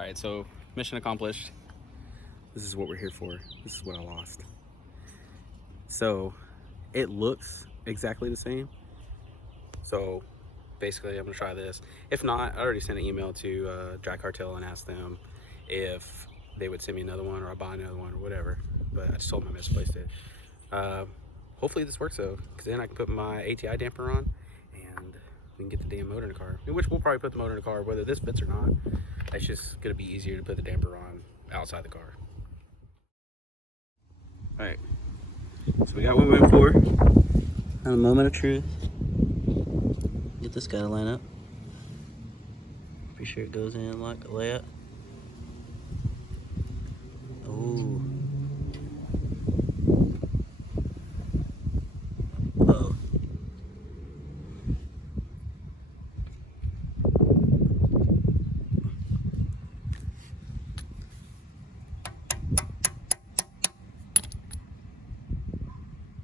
All right, so mission accomplished. This is what we're here for. This is what I lost. So it looks exactly the same. So basically I'm gonna try this. If not, I already sent an email to Dry Cartel and asked them if they would send me another one or I'll buy another one or whatever. But I just told them I misplaced it. Hopefully this works though, because then I can put my ATI damper on and we can get the damn motor in the car. Which we'll probably put the motor in the car whether this fits or not. It's just gonna be easier to put the damper on outside the car. All right, so we got what we went for. A moment of truth. Get this guy to line up. Pretty sure it goes in like a layup. Oh. Uh-oh.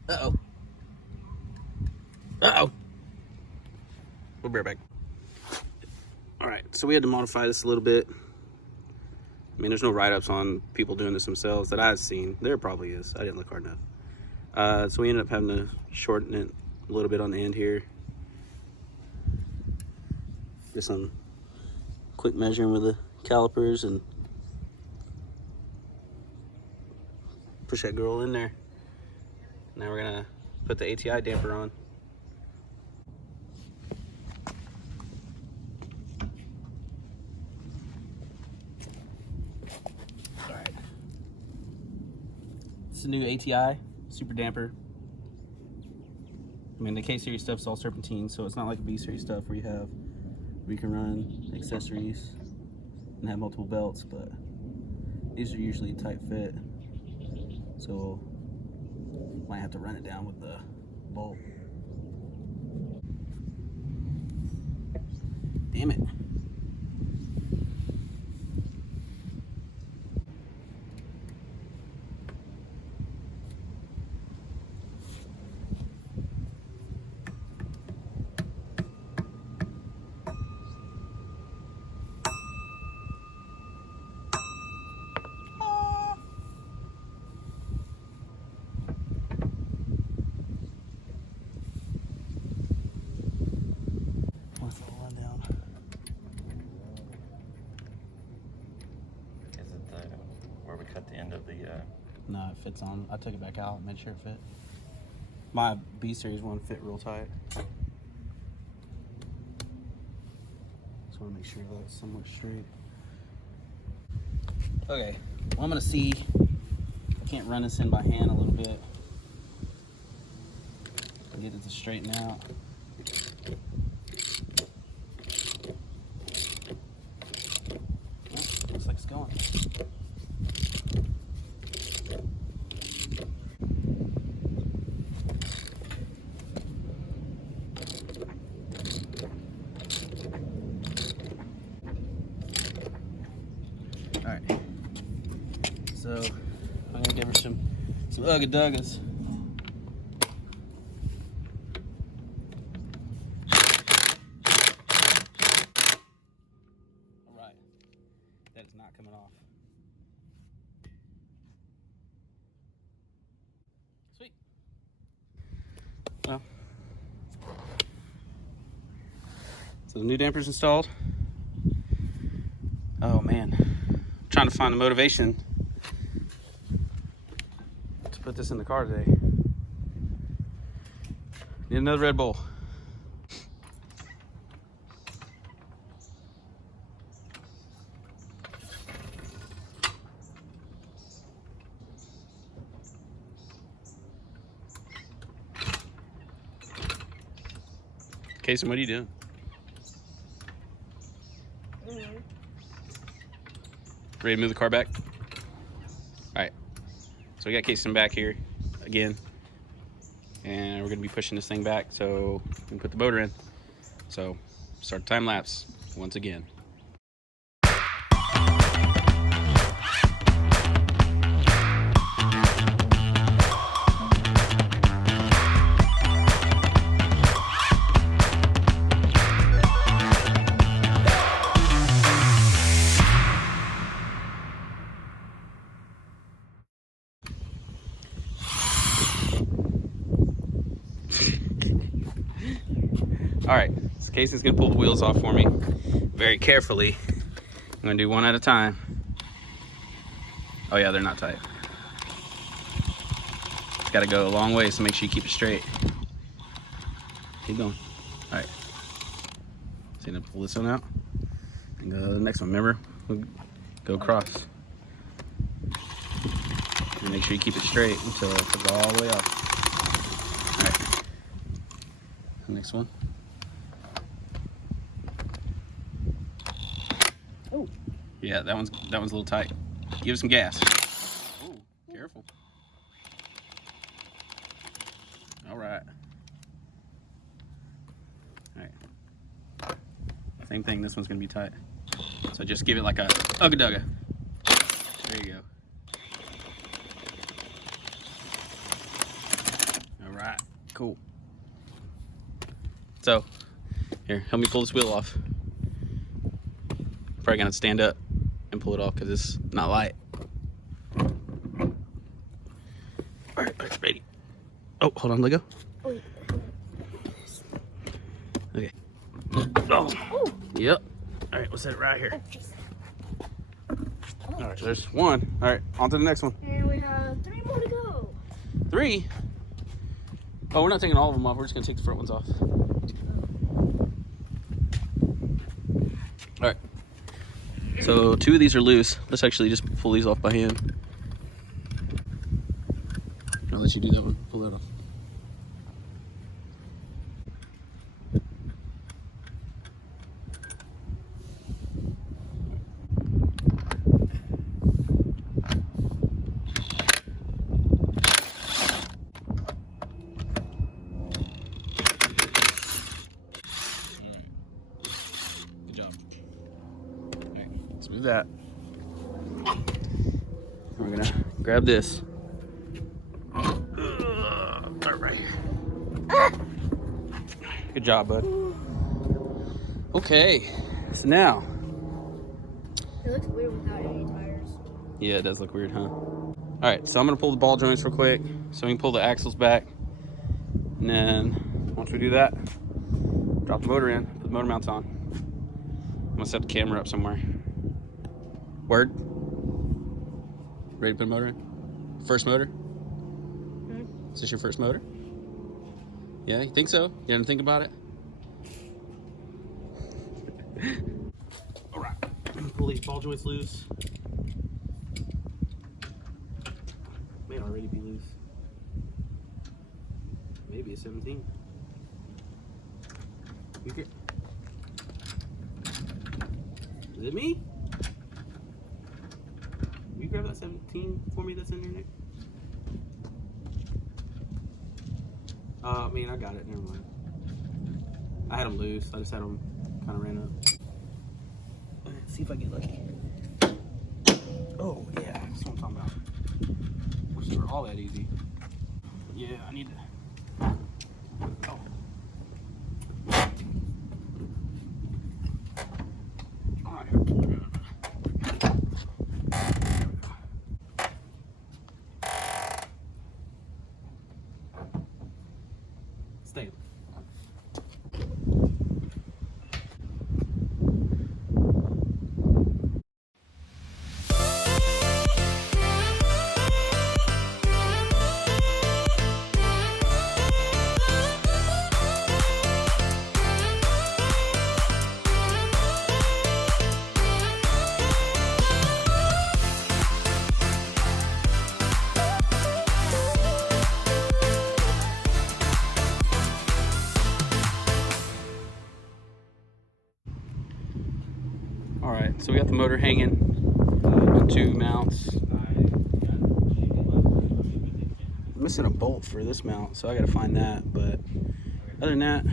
Uh-oh. Uh-oh. We'll be right back. All right, so we had to modify this a little bit. I mean, there's no write-ups on people doing this themselves that I've seen. There probably is. I didn't look hard enough. So we ended up having to shorten it a little bit on the end here. Just some quick measuring with the calipers and push that girl in there. Now we're gonna put the ATI damper on. All right. It's a new ATI super damper. I mean, the K series stuff's all serpentine, so it's not like the B series stuff where you can run accessories and have multiple belts, but these are usually tight fit, so might have to run it down with the bolt. Damn it. Cut the end of the No, it fits on. I took it back out, made sure it fit. My B series one fit real tight. Just want to make sure that's somewhat straight. Okay, well, I'm gonna see. I can't run this in by hand a little bit. I'll get it to straighten out. Oh, looks like it's going. All right, so I'm gonna give her some Awd Duggas. All right, that is not coming off. Sweet. Well, so the new damper's installed. Oh man. Trying to find the motivation to put this in the car today. Need another Red Bull. Kason, what are you doing? Ready to move the car back? All right, so we got Kason back here again, and we're gonna be pushing this thing back so we can put the motor in. So start the time lapse once again. All right, so Casey's gonna pull the wheels off for me very carefully. I'm gonna do one at a time. Oh yeah, they're not tight. It's gotta go a long way, so make sure you keep it straight. Keep going. All right. So you're gonna pull this one out and go to the next one. Remember, we'll go across. And make sure you keep it straight until it goes all the way off. All right. The next one. Oh. Yeah, that one's a little tight. Give it some gas. Oh, careful. All right. All right. Same thing. This one's gonna be tight. So just give it like a ugga dugga. There you go. All right. Cool. So, here, help me pull this wheel off. Probably gonna stand up and pull it off because it's not light. All right, ready. Oh, hold on, let go. Wait. Okay. Oh. Oh. Yep. All right, we'll set it right here. Oh, All right, so there's one. All right, on to the next one. and we have 3 more to go. 3. Oh, we're not taking all of them off. We're just gonna take the front ones off. All right. So 2 of these are loose. Let's actually just pull these off by hand. I'll let you do that one. Pull that off. Good job. All right, let's move that. We're gonna grab this. Start right here. Good job, bud. Okay, so now. It looks weird without any tires. Yeah, it does look weird, huh? All right, so I'm gonna pull the ball joints real quick so we can pull the axles back. And then once we do that, drop the motor in, put the motor mounts on. I'm gonna set the camera up somewhere. Word? Ready to put a motor in? First motor? Is this your first motor? Yeah, you think so? You didn't think about it? All right, I'm gonna pull these ball joints loose. May already be loose. Maybe a 17. You get? Is it me? Will you grab that 17 for me that's in there, Nick? I mean, I got it. Never mind. I had them loose. I just had them kind of ran up. Let's see if I get lucky. Oh, yeah. That's what I'm talking about. Wish they were all that easy. Yeah, I need to. Oh. All right. Stay. All right, so we got the motor hanging on 2 mounts. I'm missing a bolt for this mount, so I gotta find that. But other than that,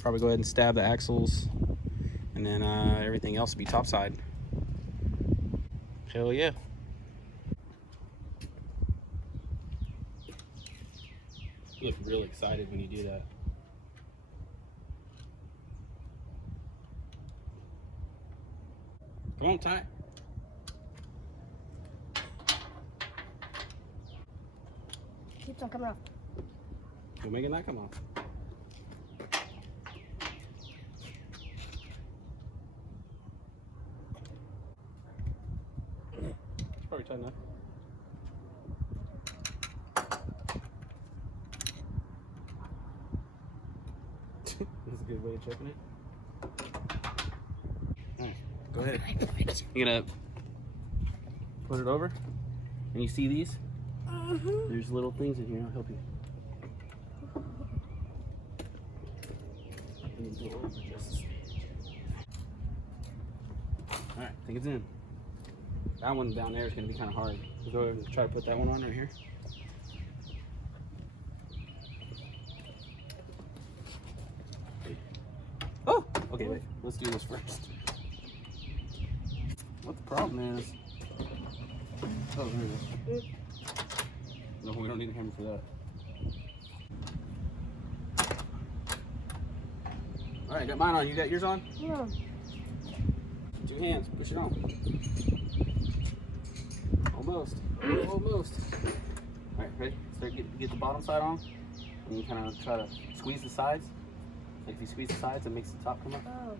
probably go ahead and stab the axles, and then everything else will be topside. Hell yeah. You look really excited when you do that. Come on, Ty. Keeps on coming off. You're making that come off. Tight enough. That's a good way of checking it. Alright, go ahead. You're gonna put it over, and you see these? There's little things in here. I'll help you. Alright, I think it's in. That one down there is going to be kind of hard. We'll go and try to put that one on right here. Oh! Okay, wait. Let's do this first. What the problem is... Oh, there it is. No, we don't need a hammer for that. Alright, got mine on. You got yours on? Yeah. 2 hands. Push it on. Almost. Almost. Alright, ready? Start get the bottom side on. And you kind of try to squeeze the sides. Like if you squeeze the sides, it makes the top come up. Oh.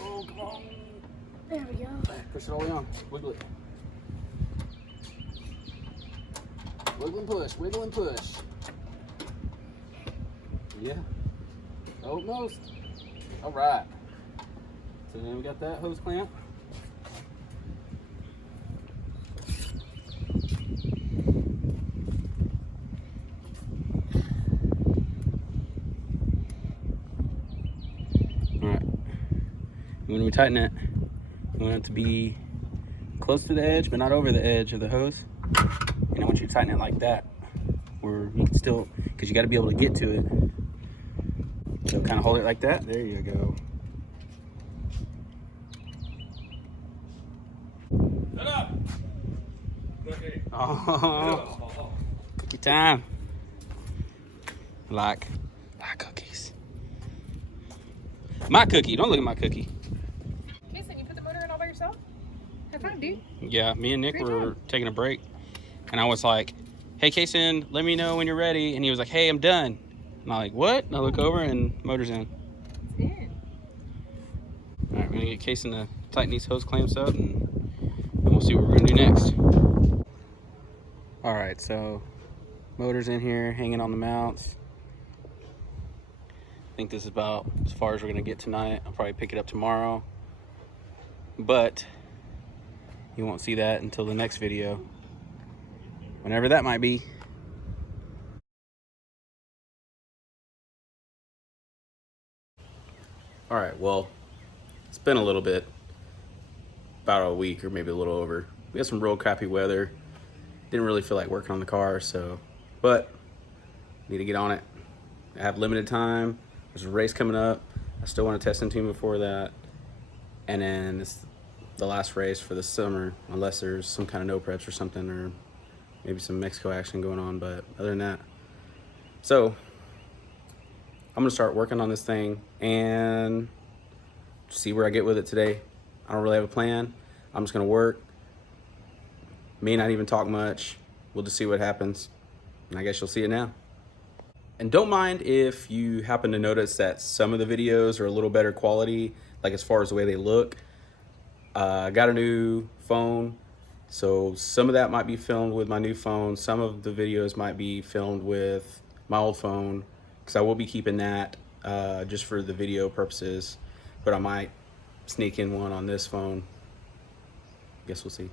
Oh, come on. There we go. Alright, push it all the way on. Wiggle it. Wiggle and push. Wiggle and push. Yeah. Almost. Alright. So then we got that hose clamp. Alright. When we tighten it, we want it to be close to the edge, but not over the edge of the hose. And I want you to tighten it like that, where you can still, because you got to be able to get to it. So kind of hold it like that. There you go. Shut up! Okay. Oh, cookie time. Like cookies. My cookie. Don't look at my cookie. Jason, you put the motor in all by yourself? Have fun, dude. Yeah, me and Nick Great were job. taking a break, and I was like, "Hey, Kason, let me know when you're ready." And he was like, "Hey, I'm done." And I'm like, "What?" And I look over, and motor's in. It's in. All right, we're gonna get Kason to tighten these hose clamps up, and we'll see what we're gonna do next. All right, so motor's in here, hanging on the mounts. I think this is about as far as we're gonna get tonight. I'll probably pick it up tomorrow, but you won't see that until the next video, whenever that might be. All right, well, it's been a little bit, about a week or maybe a little over. We had some real crappy weather. Didn't really feel like working on the car, so, but need to get on it. I have limited time. There's a race coming up. I still want to test and tune before that. And then it's the last race for the summer, unless there's some kind of no preps or something, or maybe some Mexico action going on, but other than that. So I'm gonna start working on this thing and see where I get with it today. I don't really have a plan. I'm just gonna work. May not even talk much. We'll just see what happens. And I guess you'll see it now. And don't mind if you happen to notice that some of the videos are a little better quality, like as far as the way they look. I got a new phone, so some of that might be filmed with my new phone. Some of the videos might be filmed with my old phone, because I will be keeping that just for the video purposes, but I might sneak in one on this phone. Guess we'll see.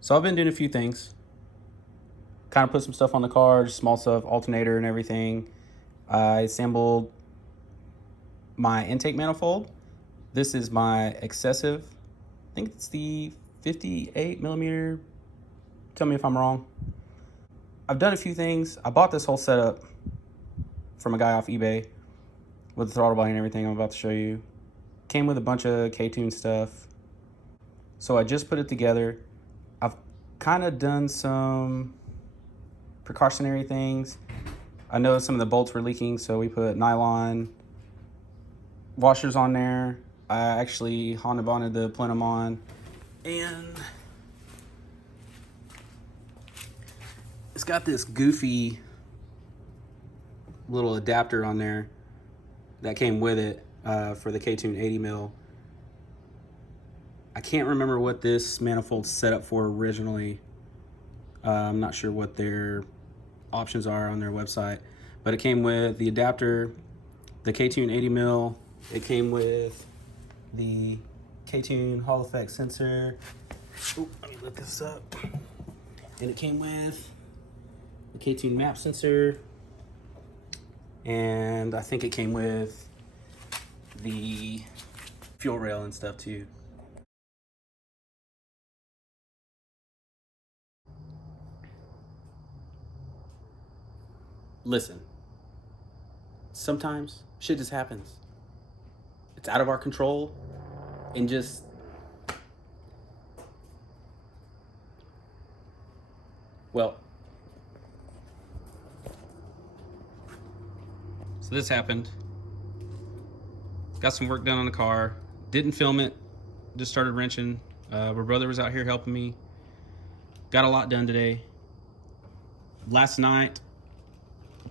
So I've been doing a few things. Kind of put some stuff on the car, just small stuff, alternator and everything. I assembled my intake manifold. This is my excessive. I think it's the 58 millimeter. Tell me if I'm wrong. I've done a few things. I bought this whole setup from a guy off eBay with the throttle body and everything I'm about to show you. Came with a bunch of K-Tune stuff. So I just put it together. I've kind of done some precautionary things. I know some of the bolts were leaking, so we put nylon washers on there. I actually Honda bonded the plenum on, and it's got this goofy little adapter on there that came with it for the K-Tune 80 mil. I can't remember what this manifold's set up for originally. I'm not sure what their options are on their website, but it came with the adapter, the K-Tune 80 mil. It came with the K-Tune Hall Effect sensor. Ooh, let me look this up. And it came with the K-Tune map sensor. And I think it came with the fuel rail and stuff too. Listen, sometimes shit just happens. It's out of our control, and just well, so this happened. Got some work done on the car. Didn't film it. Just started wrenching. My brother was out here helping me. Got a lot done today. Last night,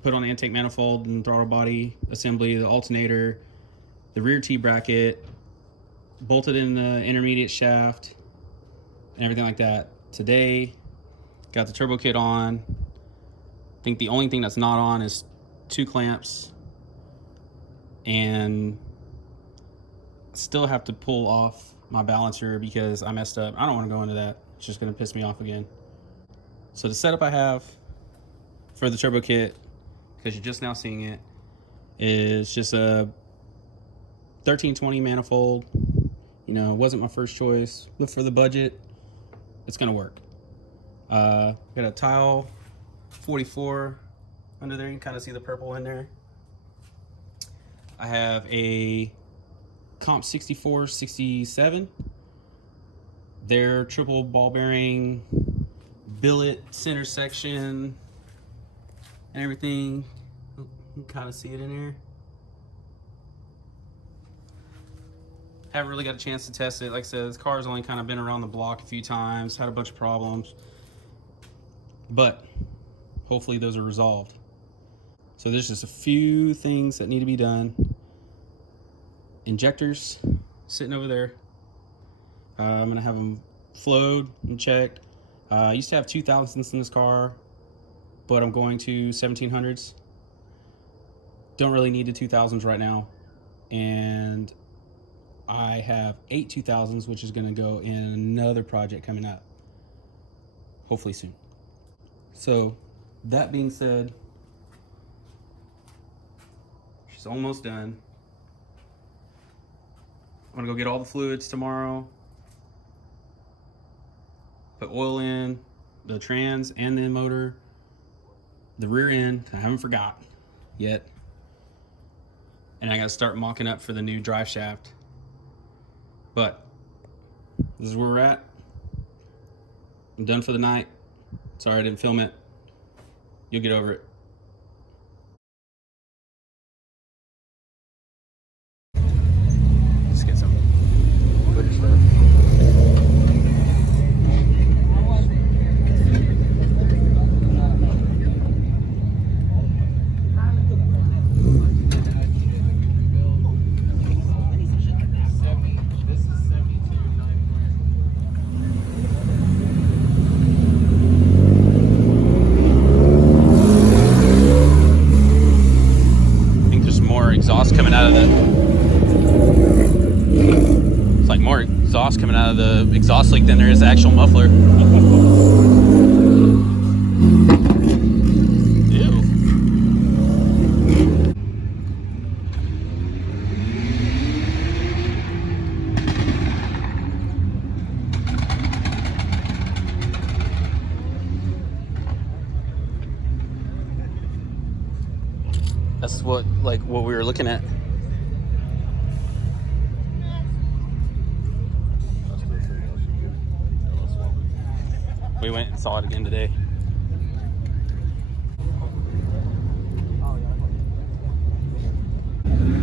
put on the intake manifold and throttle body assembly, the alternator, the rear T-bracket, bolted in the intermediate shaft, and everything like that. Today, got the turbo kit on. I think the only thing that's not on is 2 clamps, and still have to pull off my balancer because I messed up. I don't want to go into that. It's just going to piss me off again. So the setup I have for the turbo kit, because you're just now seeing it, is just a 1320 manifold. You know, it wasn't my first choice, but for the budget, it's going to work. Got a tile 44 under there. You can kind of see the purple in there. I have a Comp 64, 67. Their triple ball bearing billet center section and everything. You can kind of see it in here. Haven't really got a chance to test it. Like I said, this car's only kind of been around the block a few times, had a bunch of problems, but hopefully those are resolved. So there's just a few things that need to be done. Injectors sitting over there. I'm gonna have them flowed and checked. I used to have 2000s in this car, but I'm going to 1700s. Don't really need the 2000s right now. And I have 8 2000s, which is gonna go in another project coming up, hopefully soon. So that being said, she's almost done. I'm gonna go get all the fluids tomorrow, put oil in the trans and the motor, the rear end. I haven't forgot yet. And I gotta start mocking up for the new drive shaft. But this is where we're at. I'm done for the night. Sorry I didn't film it. You'll get over it. Let's get some quick stuff. Exhaust coming out of the exhaust leak than there is the actual muffler. Ew. That's what we were looking at. We went and saw it again today.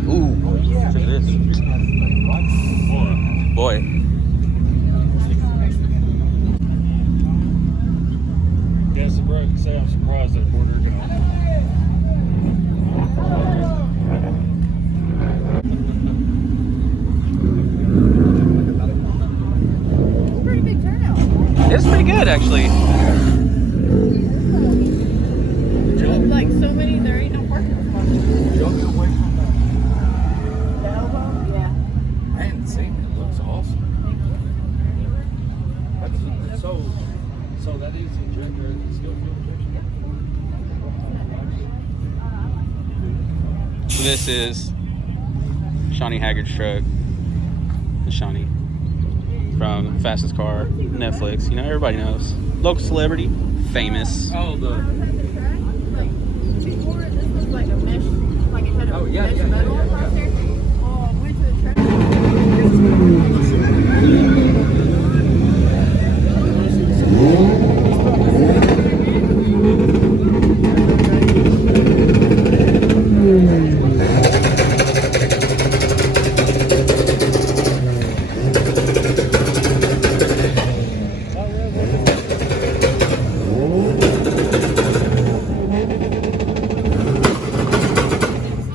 Ooh, look at this. Boy. Yes, bro. Say I'm surprised that Puerto Rican. actually. Like so many, there ain't no parking spots. I hadn't seen it. It looks awesome. So that is injector and still fuel injection? So this is Shawnee Haggard's truck. Shawnee from Fastest Car, Netflix. You know, everybody knows. Local celebrity, famous. Oh, Before this was like a mesh, like it had a mesh metal across there. Oh, I went to the track.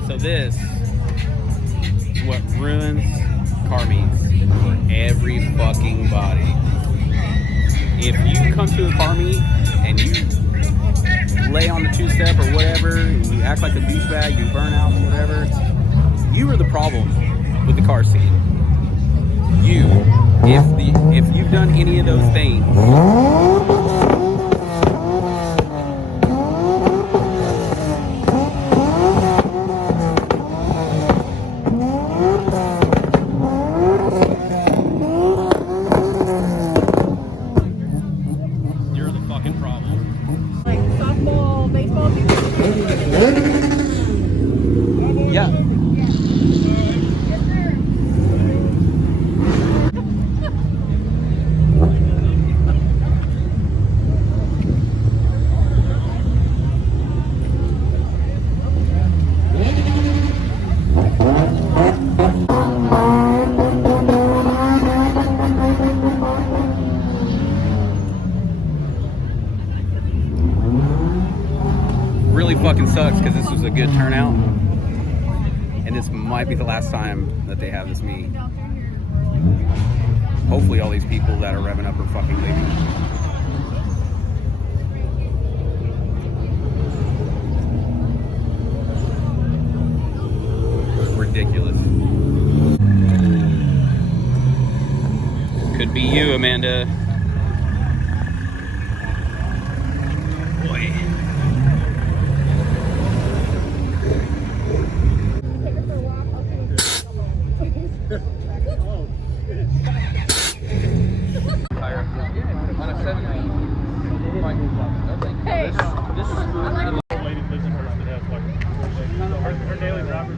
So this is what ruins car meets for every fucking body. If you come to a car meet and you lay on the two-step or whatever, and you act like a douchebag, you burn out, whatever, you are the problem with the car scene. You, if you've done any of those things, you're the fucking problem. Like softball, baseball people. Yeah. Yes, sir. Really fucking sucks because this was a good turnout, and this might be the last time that they have this meet. Hopefully all these people that are revving up are fucking leaving. Ridiculous. Could be you, Amanda. Boy. Hey. Lady lives in Hurst that has like her daily driver.